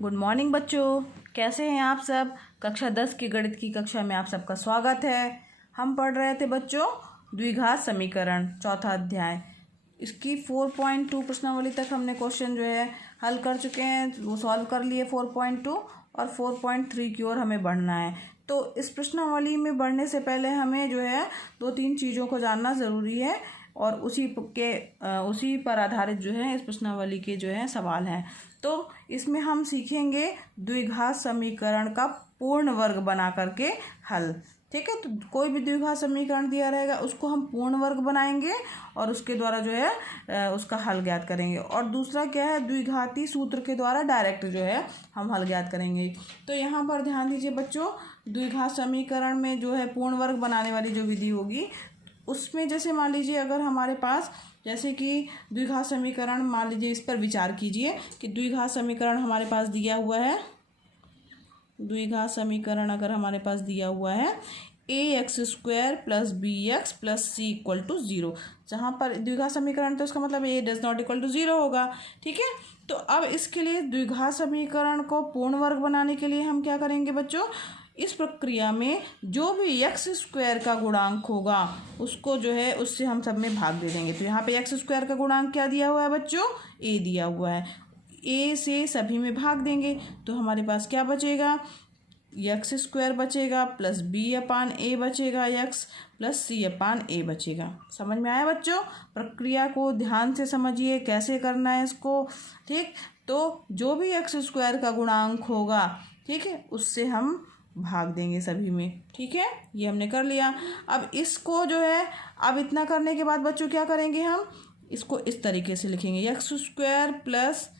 Good morning बच्चों, कैसे हैं आप सब। कक्षा 10 की गणित की कक्षा में आप सबका स्वागत है। हम पढ़ रहे थे बच्चों द्विघात समीकरण चौथा अध्याय। इसकी 4.2 प्रश्नावली तक हमने क्वेश्चन जो है हल कर चुके हैं, वो सॉल्व कर लिए 4.2 और 4.3 की ओर हमें बढ़ना है। तो इस प्रश्नावली में बढ़ने से पहले हमें जो है 2-3 चीज़ों को जानना ज़रूरी है और उसी पर आधारित जो है इस प्रश्नावली के जो है सवाल हैं। तो इसमें हम सीखेंगे द्विघात समीकरण का पूर्ण वर्ग बना करके हल। ठीक है, तो कोई भी द्विघात समीकरण दिया रहेगा उसको हम पूर्ण वर्ग बनाएंगे और उसके द्वारा जो है उसका हल ज्ञात करेंगे। और दूसरा क्या है, द्विघाती सूत्र के द्वारा डायरेक्ट जो है हम हल ज्ञात करेंगे। तो यहाँ पर ध्यान दीजिए बच्चों, द्विघात समीकरण में जो है पूर्ण वर्ग बनाने वाली जो विधि होगी उसमें जैसे मान लीजिए अगर हमारे पास जैसे कि द्विघात समीकरण, मान लीजिए इस पर विचार कीजिए कि द्विघात समीकरण हमारे पास दिया हुआ है। द्विघात समीकरण अगर हमारे पास दिया हुआ है ax² + bx + c = 0, जहाँ पर द्विघात समीकरण तो इसका मतलब a does not equal to 0 होगा। ठीक है, तो अब इसके लिए द्विघात समीकरण को पूर्ण वर्ग बनाने के लिए हम क्या करेंगे बच्चों, इस प्रक्रिया में जो भी x² का गुणांक होगा उसको जो है उससे हम सब में भाग दे देंगे। तो यहाँ पे x² का गुणांक क्या दिया हुआ है बच्चों, a दिया हुआ है। a से सभी में भाग देंगे तो हमारे पास क्या बचेगा, x² बचेगा प्लस b/a बचेगा, x प्लस c/a बचेगा। समझ में आया बच्चों, प्रक्रिया को ध्यान से समझिए कैसे करना है इसको। ठीक, तो जो भी x² का गुणांक होगा, ठीक है, उससे हम भाग देंगे सभी में। ठीक है, ये हमने कर लिया। अब इसको जो है, अब इतना करने के बाद बच्चों क्या करेंगे, हम इसको इस तरीके से लिखेंगे x² प्लस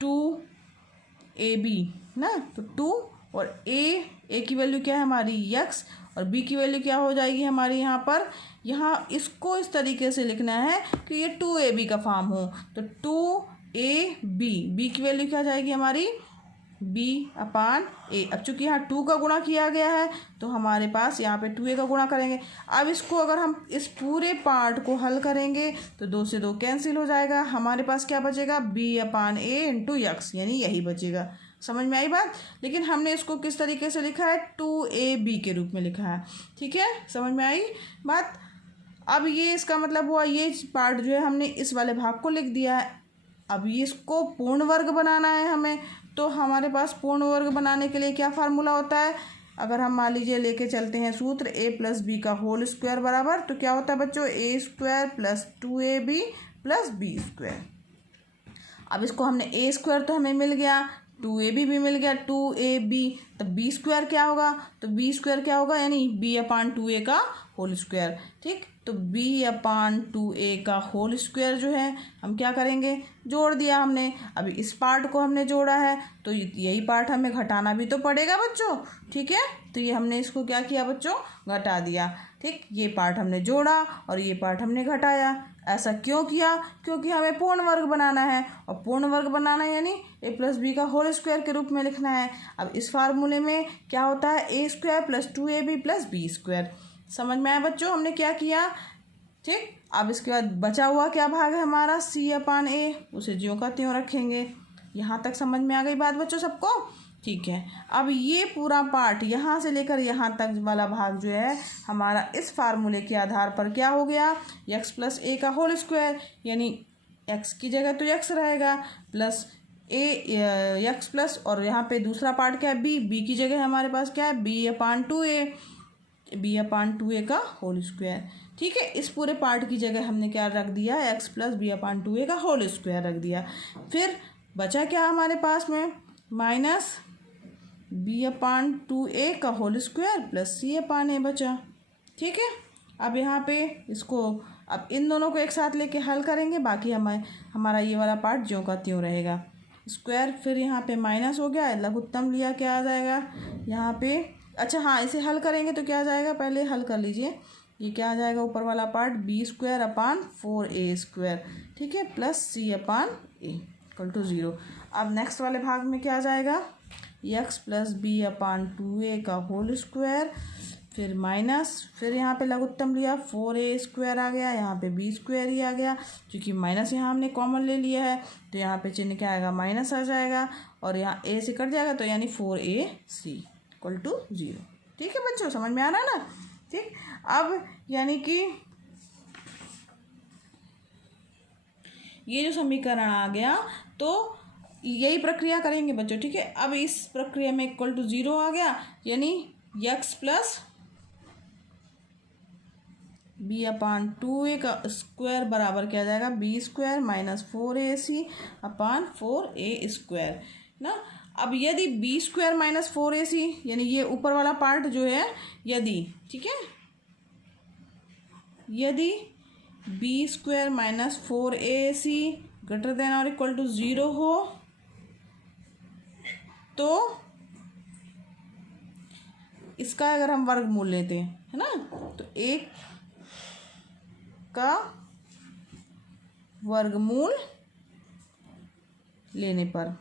2ab ना, तो 2 और a की वैल्यू क्या है हमारी x और b की वैल्यू क्या हो जाएगी हमारी यहाँ पर, यहाँ इसको इस तरीके से लिखना है कि ये 2ab का फॉर्म हो। तो 2ab, b की वैल्यू क्या जाएगी हमारी b/a। अब चूंकि यहाँ 2 का गुणा किया गया है तो हमारे पास यहाँ पे 2a का गुणा करेंगे। अब इसको अगर हम इस पूरे पार्ट को हल करेंगे तो 2 से 2 कैंसिल हो जाएगा, हमारे पास क्या बचेगा b/a × x, यानी यही बचेगा। समझ में आई बात। लेकिन हमने इसको किस तरीके से लिखा है, 2ab के रूप में लिखा है। ठीक है, समझ में आई बात। अब ये इसका मतलब हुआ, ये पार्ट जो है हमने इस वाले भाग को लिख दिया है। अब ये इसको पूर्ण वर्ग बनाना है हमें, तो हमारे पास पूर्ण वर्ग बनाने के लिए क्या फार्मूला होता है, अगर हम मान लीजिए लेके चलते हैं सूत्र a + b का होल स्क्वायर बराबर, तो क्या होता है बच्चों a² + 2ab + b²। अब इसको हमने a² तो हमें मिल गया, 2ab भी मिल गया, 2ab, तो b² क्या होगा, तो b² क्या होगा यानी b/2a का होल स्क्वायर। ठीक, तो b/2a का होल स्क्वायर जो है हम क्या करेंगे, जोड़ दिया हमने। अभी इस पार्ट को हमने जोड़ा है तो यही पार्ट हमें घटाना भी तो पड़ेगा बच्चों। ठीक है, तो ये हमने इसको क्या किया बच्चों, घटा दिया। ठीक, ये पार्ट हमने जोड़ा और ये पार्ट हमने घटाया। ऐसा क्यों किया, क्योंकि हमें पूर्ण वर्ग बनाना है और पूर्ण वर्ग बनाना है यानी a + b का होल स्क्वायर के रूप में लिखना है। अब इस फार्मूले में क्या होता है, a² + 2ab + b²। समझ में आया बच्चों हमने क्या किया। ठीक, अब इसके बाद बचा हुआ क्या भाग है हमारा c/a, उसे ज्यों का त्यों रखेंगे। यहाँ तक समझ में आ गई बात बच्चों सबको। ठीक है, अब ये पूरा पार्ट यहाँ से लेकर यहाँ तक वाला भाग जो है हमारा इस फार्मूले के आधार पर क्या हो गया, x + a का होल स्क्वायर, यानी x की जगह तो x रहेगा प्लस x प्लस, और यहाँ पे दूसरा पार्ट क्या है b की जगह हमारे पास क्या है b/2a का होल स्क्वायर। ठीक है, इस पूरे पार्ट की जगह हमने क्या रख दिया, x + b/2a का होल स्क्वायर रख दिया। फिर बचा क्या हमारे पास में, माइनस b/2a का होल स्क्वायर प्लस c/a बचा। ठीक है, अब यहाँ पे इसको, अब इन दोनों को एक साथ लेके हल करेंगे, बाकी हमारा ये वाला पार्ट ज्यों का त्यों रहेगा। स्क्वायर फिर यहाँ पे माइनस हो गया, लघुत्तम लिया क्या आ जाएगा यहाँ पे, अच्छा हाँ इसे हल करेंगे तो क्या आ जाएगा, पहले हल कर लीजिए। ये क्या आ जाएगा, ऊपर वाला पार्ट b²/4a²। ठीक है, प्लस c/a = 0। अब नेक्स्ट वाले भाग में क्या आ जाएगा, x + b/2a का होल स्क्वायर, फिर माइनस, फिर यहाँ पे लघुत्तम लिया 4a² आ गया, यहाँ पे b² ही आ गया। क्योंकि माइनस यहाँ हमने कॉमन ले लिया है तो यहाँ पे चिन्ह क्या आएगा, माइनस आ जाएगा और यहाँ a से कट जाएगा तो यानी 4ac = 0। ठीक है बच्चों, समझ में आ रहा है ना। ठीक, अब यानी कि ये जो समीकरण आ गया तो यही प्रक्रिया करेंगे बच्चों। ठीक है, अब इस प्रक्रिया में =0 आ गया, यानी x + b/2a का स्क्वायर बराबर क्या आ जाएगा, b² - 4ac/4a² ना। अब यदि b² - 4ac यानी ये ऊपर वाला पार्ट जो है, यदि, ठीक है, यदि b² - 4ac > 0 हो तो इसका अगर हम वर्गमूल लेते हैं, है ना, तो 1 का वर्गमूल लेने पर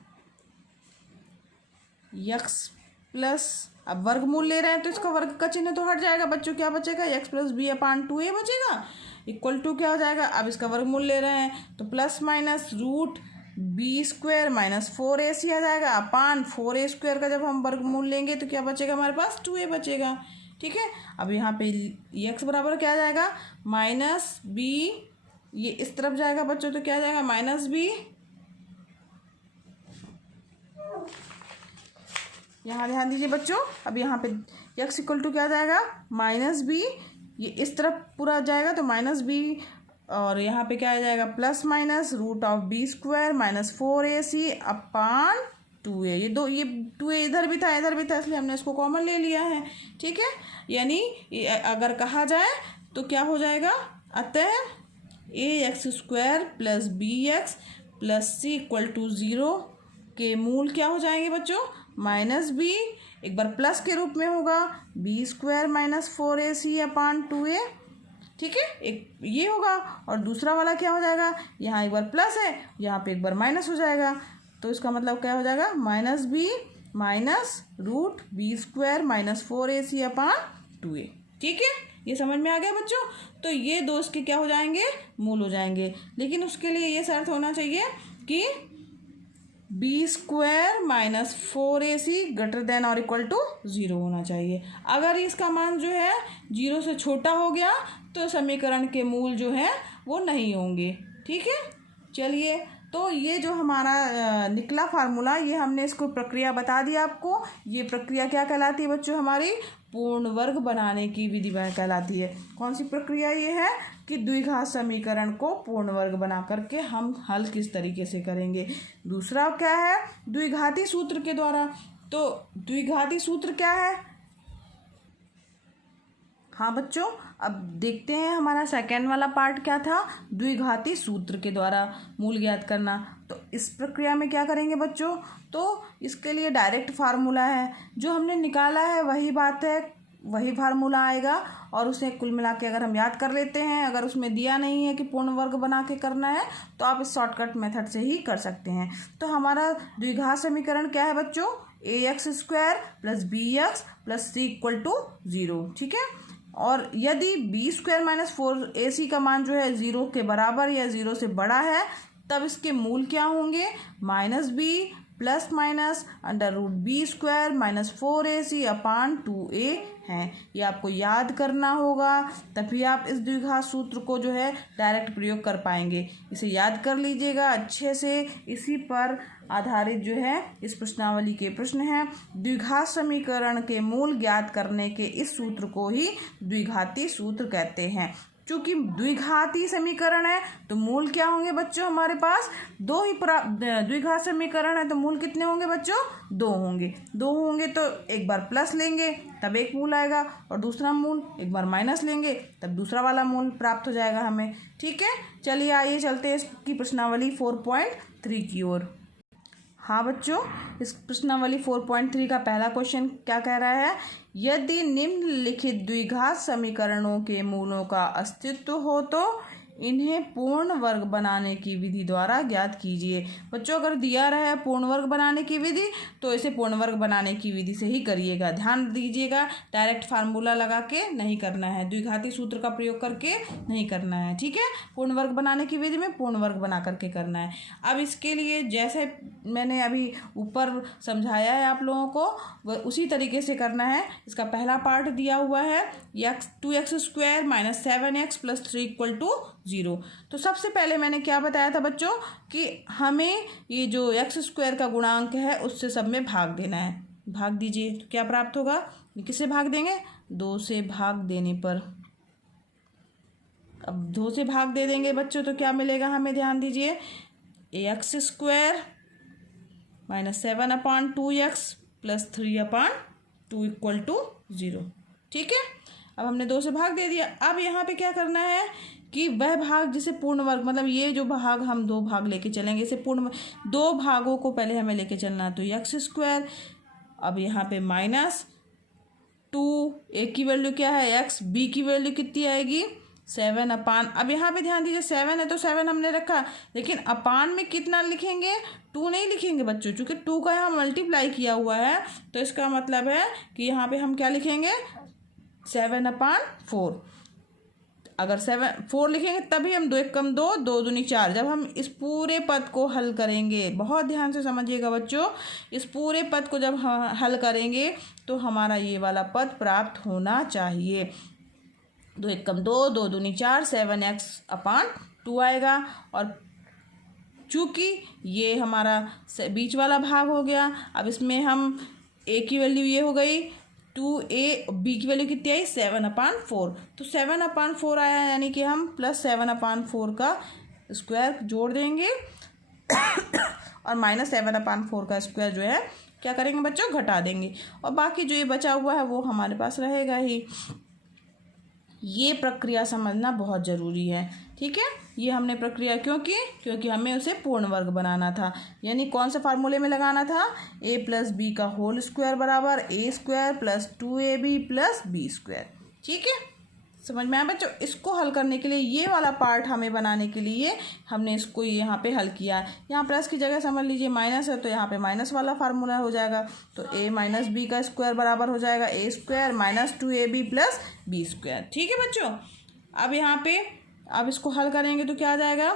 x प्लस, अब वर्गमूल ले रहे हैं तो इसका वर्ग का चिन्ह तो हट जाएगा बच्चों, क्या बचेगा, x + b/2a बचेगा, इक्वल टू क्या हो जाएगा, अब इसका वर्गमूल ले रहे हैं तो plus minus root b² - 4ac आ जाएगा अपान 4a² का जब हम वर्गमूल लेंगे तो क्या बचेगा हमारे पास, 2a बचेगा। ठीक है, अब यहाँ पे x बराबर क्या आ जाएगा, -b, ये इस तरफ जाएगा बच्चों तो क्या आ जाएगा, -b, यहाँ ध्यान दीजिए बच्चों, अब यहाँ पे x = क्या आ जाएगा, -b, ये इस तरफ पूरा जाएगा तो -b और यहाँ पे क्या आ जाएगा, plus minus root of b² - 4ac upon 2a, ये 2a इधर भी था इधर भी था इसलिए हमने इसको कॉमन ले लिया है। ठीक है, यानी अगर कहा जाए तो क्या हो जाएगा, अतः ax² + bx + c = 0 के मूल क्या हो जाएंगे बच्चों, -b, एक बार प्लस के रूप में होगा b² - 4ac अपान 2a। ठीक है, एक ये होगा और दूसरा वाला क्या हो जाएगा, यहाँ एक बार प्लस है यहाँ पे एक बार माइनस हो जाएगा तो इसका मतलब क्या हो जाएगा, -b minus root b² - 4ac upon 2a। ठीक है, ये समझ में आ गया बच्चों। तो ये दो इसके क्या हो जाएंगे, मूल हो जाएंगे, लेकिन उसके लिए ये शर्त होना चाहिए कि b² - 4ac > 0 होना चाहिए। अगर इसका मान जो है 0 से छोटा हो गया तो समीकरण के मूल जो है वो नहीं होंगे। ठीक है, चलिए, तो ये जो हमारा निकला फार्मूला, ये हमने इसको प्रक्रिया बता दी आपको। ये प्रक्रिया क्या कहलाती है बच्चों, हमारी पूर्ण वर्ग बनाने की विधि कहलाती है। कौन सी प्रक्रिया ये है कि द्विघात समीकरण को पूर्ण वर्ग बना करके हम हल किस तरीके से करेंगे। दूसरा क्या है, द्विघाती सूत्र के द्वारा। तो द्विघाती सूत्र क्या है, हाँ बच्चों, अब देखते हैं हमारा सेकेंड वाला पार्ट क्या था, द्विघाती सूत्र के द्वारा मूल ज्ञात करना। तो इस प्रक्रिया में क्या करेंगे बच्चों, तो इसके लिए डायरेक्ट फार्मूला है, जो हमने निकाला है वही बात है, वही फार्मूला आएगा और उसे कुल मिला के अगर हम याद कर लेते हैं, अगर उसमें दिया नहीं है कि पूर्ण वर्ग बना के करना है तो आप इस शॉर्टकट मेथड से ही कर सकते हैं। तो हमारा द्विघात समीकरण क्या है बच्चों, ax² + bx + c = 0। ठीक है, और यदि b² - 4ac का मान जो है 0 के बराबर या 0 से बड़ा है तब इसके मूल क्या होंगे, -b plus minus √b² - 4ac upon 2a हैं। ये आपको याद करना होगा, तभी आप इस द्विघात सूत्र को जो है डायरेक्ट प्रयोग कर पाएंगे। इसे याद कर लीजिएगा अच्छे से। इसी पर आधारित जो है इस प्रश्नावली के प्रश्न हैं। द्विघात समीकरण के मूल ज्ञात करने के इस सूत्र को ही द्विघाती सूत्र कहते हैं। चूंकि द्विघाती समीकरण है तो मूल क्या होंगे बच्चों, हमारे पास दो ही द्विघात समीकरण है तो मूल कितने होंगे बच्चों, दो होंगे। दो होंगे तो एक बार प्लस लेंगे तब एक मूल आएगा और दूसरा मूल एक बार माइनस लेंगे तब दूसरा वाला मूल प्राप्त हो जाएगा हमें। ठीक है, चलिए आइए चलते हैं इसकी प्रश्नावली 4.3 की ओर। हाँ बच्चों, इस प्रश्नावली 4.3 का पहला क्वेश्चन क्या कह रहा है, यदि निम्नलिखित द्विघात समीकरणों के मूलों का अस्तित्व हो तो इन्हें पूर्ण वर्ग बनाने की विधि द्वारा ज्ञात कीजिए। बच्चों अगर दिया रहा है पूर्ण वर्ग बनाने की विधि तो इसे पूर्ण वर्ग बनाने की विधि से ही करिएगा। ध्यान दीजिएगा, डायरेक्ट फार्मूला लगा के नहीं करना है, द्विघाती सूत्र का प्रयोग करके नहीं करना है, ठीक है। पूर्ण वर्ग बनाने की विधि में पूर्ण वर्ग बना करके करना है। अब इसके लिए जैसे मैंने अभी ऊपर समझाया है आप लोगों को, वह उसी तरीके से करना है। इसका पहला पार्ट दिया हुआ है x 2x² - 7x + 3 = 0। तो सबसे पहले मैंने क्या बताया था बच्चों कि हमें ये जो x² का गुणांक है उससे सब में भाग देना है। भाग दीजिए तो क्या प्राप्त होगा, किससे भाग देंगे, 2 से भाग देने पर। अब 2 से भाग दे देंगे बच्चों तो क्या मिलेगा हमें, ध्यान दीजिए, x² - 7/2x + 3/2 = 0, ठीक है। अब हमने 2 से भाग दे दिया। अब यहाँ पे क्या करना है कि वह भाग जिसे पूर्ण वर्ग, मतलब ये जो भाग हम 2 भाग लेके चलेंगे, इसे पूर्ण 2 भागों को पहले हमें लेके चलना, तो x²। अब यहाँ पे -2, a की वैल्यू क्या है x, b की वैल्यू कितनी आएगी 7 अपान, अब यहाँ पे ध्यान दीजिए 7 है तो 7 हमने रखा, लेकिन अपान में कितना लिखेंगे, 2 नहीं लिखेंगे बच्चों, चूँकि 2 का यहाँ मल्टीप्लाई किया हुआ है तो इसका मतलब है कि यहाँ पे हम क्या लिखेंगे 7/4। अगर 4 लिखेंगे तभी हम 2 × 1 = 2, 2 दूनी 4। जब हम इस पूरे पद को हल करेंगे, बहुत ध्यान से समझिएगा बच्चों, इस पूरे पद को जब हम हल करेंगे तो हमारा ये वाला पद प्राप्त होना चाहिए। 2 × 1 = 2, 2 दूनी 4, 7x/2 आएगा। और चूँकि ये हमारा बीच वाला भाग हो गया, अब इसमें हम a की वैल्यू ये हो गई 2a, b की वैल्यू कितनी आई 7/4, तो 7/4 आया, यानी कि हम +7/4 का स्क्वायर जोड़ देंगे और -7/4 का स्क्वायर जो है क्या करेंगे बच्चों, घटा देंगे, और बाकी जो ये बचा हुआ है वो हमारे पास रहेगा ही। ये प्रक्रिया समझना बहुत ज़रूरी है, ठीक है। ये हमने प्रक्रिया क्यों की, क्योंकि हमें उसे पूर्ण वर्ग बनाना था, यानी कौन से फार्मूले में लगाना था, a + b का होल स्क्वायर बराबर a² + 2ab + b², ठीक है। समझ में आया बच्चों। इसको हल करने के लिए ये वाला पार्ट हमें बनाने के लिए हमने इसको यहाँ पे हल किया। यहाँ प्लस की जगह समझ लीजिए माइनस है तो यहाँ पे माइनस वाला फार्मूला हो जाएगा, तो a - b का स्क्वायर बराबर हो जाएगा a² - 2ab + b², ठीक है बच्चों। अब यहाँ पे अब इसको हल करेंगे तो क्या आ जाएगा,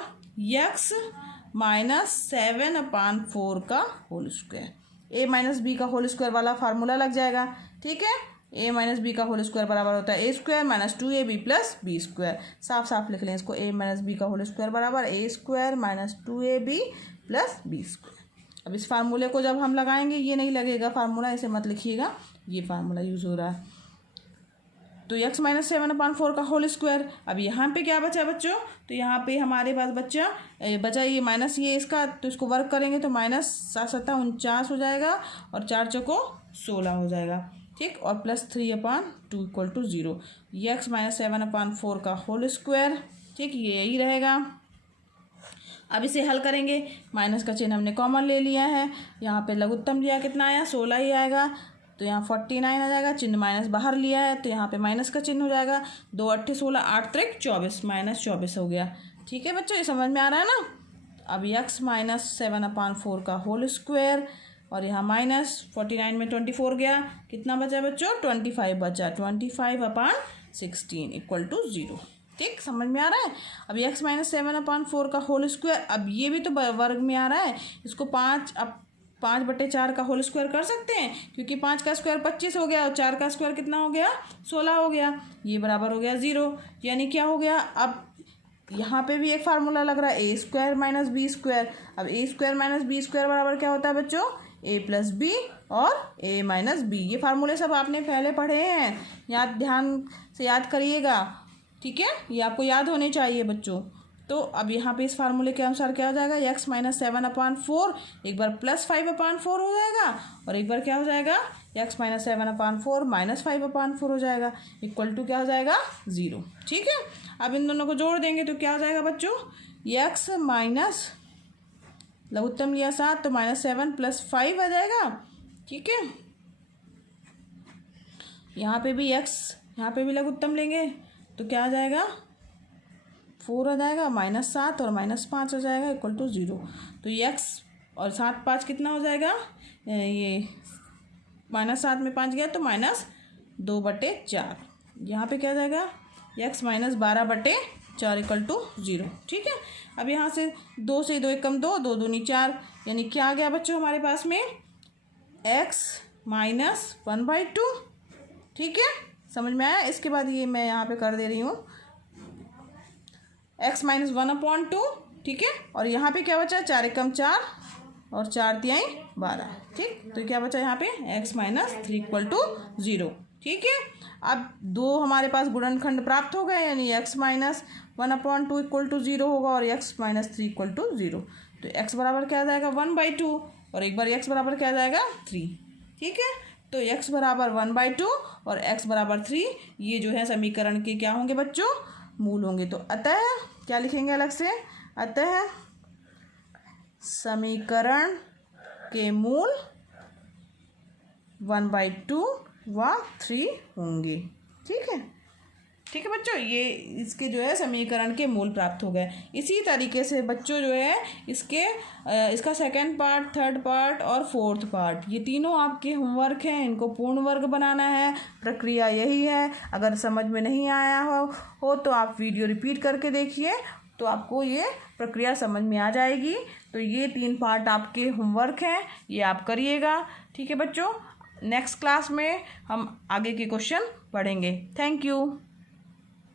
x - 7/4 का होल स्क्वायर, a - b का होल स्क्वायर वाला फार्मूला लग जाएगा, ठीक है। a - b का होल स्क्वायर बराबर होता है a² - 2ab + b²। साफ साफ लिख लें इसको, a - b का होल स्क्वायर बराबर a² - 2ab + b²। अब इस फार्मूले को जब हम लगाएंगे, ये नहीं लगेगा फार्मूला, इसे मत लिखिएगा, ये फार्मूला यूज़ हो रहा है। तो x - 7/4 का होल स्क्वायर। अब यहाँ पे क्या बचा बच्चों, तो यहाँ पे हमारे पास बचा ये माइनस ये इसका, तो इसको वर्क करेंगे तो -7 × 7 = 49 हो जाएगा और 4 चौको 16 हो जाएगा, ठीक, और +3/2 = 0। ये x - 7/4 का होल स्क्वायर, ठीक, ये यही रहेगा। अब इसे हल करेंगे, माइनस का चिन्ह हमने कॉमन ले लिया है, यहाँ पे लघुत्तम लिया कितना आया 16 ही आएगा, तो यहाँ 49 आ जाएगा, चिन्ह माइनस बाहर लिया है तो यहाँ पे माइनस का चिन्ह हो जाएगा, 2 × 8 = 16, 8 × 3 = 24, -24 हो गया, ठीक है बच्चों, ये समझ में आ रहा है ना। अब x - 7/4 का होल स्क्वायर और यहाँ -49 में 24 गया, कितना बचा बच्चों 25 बचा, 25/16 = 0, ठीक, समझ में आ रहा है। अब x - 7/4 का होल स्क्वायर, अब ये भी तो वर्ग में आ रहा है, इसको 5/4 का होल स्क्वायर कर सकते हैं, क्योंकि 5 का स्क्वायर 25 हो गया और 4 का स्क्वायर कितना हो गया 16 हो गया, ये बराबर हो गया 0, यानी क्या हो गया, अब यहाँ पे भी एक फार्मूला लग रहा है a² - b²। अब a² - b² बराबर क्या होता है बच्चों, a + b और a - b। ये फार्मूले सब आपने पहले पढ़े हैं, ध्यान से याद करिएगा, ठीक है, ये आपको याद होने चाहिए बच्चों। तो अब यहाँ पे इस फार्मूले के अनुसार क्या हो जाएगा, x - 7/4 एक बार +5/4 हो जाएगा और एक बार क्या हो जाएगा, x - 7/4 -5/4 हो जाएगा, इक्वल टू क्या हो जाएगा 0, ठीक है। अब इन दोनों को जोड़ देंगे तो क्या हो जाएगा बच्चों, x माइनस लघुत्तम लिया 7 तो -7 + 5 आ जाएगा, ठीक है। यहाँ पे भी x, यहाँ पे भी लघुत्तम लेंगे तो क्या आ जाएगा 4 आ जाएगा, -7 और -5 आ जाएगा इक्वल टू 0। तो x और 7 5 कितना हो जाएगा, ये -7 में 5 गया तो -2/4। यहाँ पे क्या आ जाएगा, x -12/4 इक्वल टू 0। ठीक है, अब यहाँ से 2 से 2 एकम 2, 2 दूनी 4, यानी क्या आ गया बच्चों हमारे पास में, x -1/2। ठीक है, समझ में आया। इसके बाद ये मैं यहाँ पे कर दे रही हूँ x -1/2। ठीक है, और यहाँ पे क्या बचा, 4 एकम 4 और 4 तिहाई 12। ठीक, तो क्या बचा यहाँ पे, x -3 इक्वल टू 0। ठीक है, अब 2 हमारे पास गुणनखंड प्राप्त हो गए, यानी x -1/2 इक्वल टू 0 होगा और x -3 इक्वल टू 0। तो x बराबर क्या आ जाएगा, 1/2, और एक बार x बराबर क्या आ जाएगा, 3। ठीक है, तो x बराबर 1/2 और x बराबर 3, ये जो है समीकरण के क्या होंगे बच्चों, मूल होंगे। तो अतः क्या लिखेंगे अलग से, अतः समीकरण के मूल 1/2 व 3 होंगे। ठीक है, ठीक है बच्चों, ये इसके जो है समीकरण के मूल प्राप्त हो गए। इसी तरीके से बच्चों जो है इसका सेकंड पार्ट, थर्ड पार्ट और फोर्थ पार्ट, ये तीनों आपके होमवर्क हैं, इनको पूर्ण वर्ग बनाना है। प्रक्रिया यही है। अगर समझ में नहीं आया हो तो आप वीडियो रिपीट करके देखिए, तो आपको ये प्रक्रिया समझ में आ जाएगी। तो ये 3 पार्ट आपके होमवर्क हैं, ये आप करिएगा। ठीक है बच्चों, नेक्स्ट क्लास में हम आगे के क्वेश्चन पढ़ेंगे। Thank you.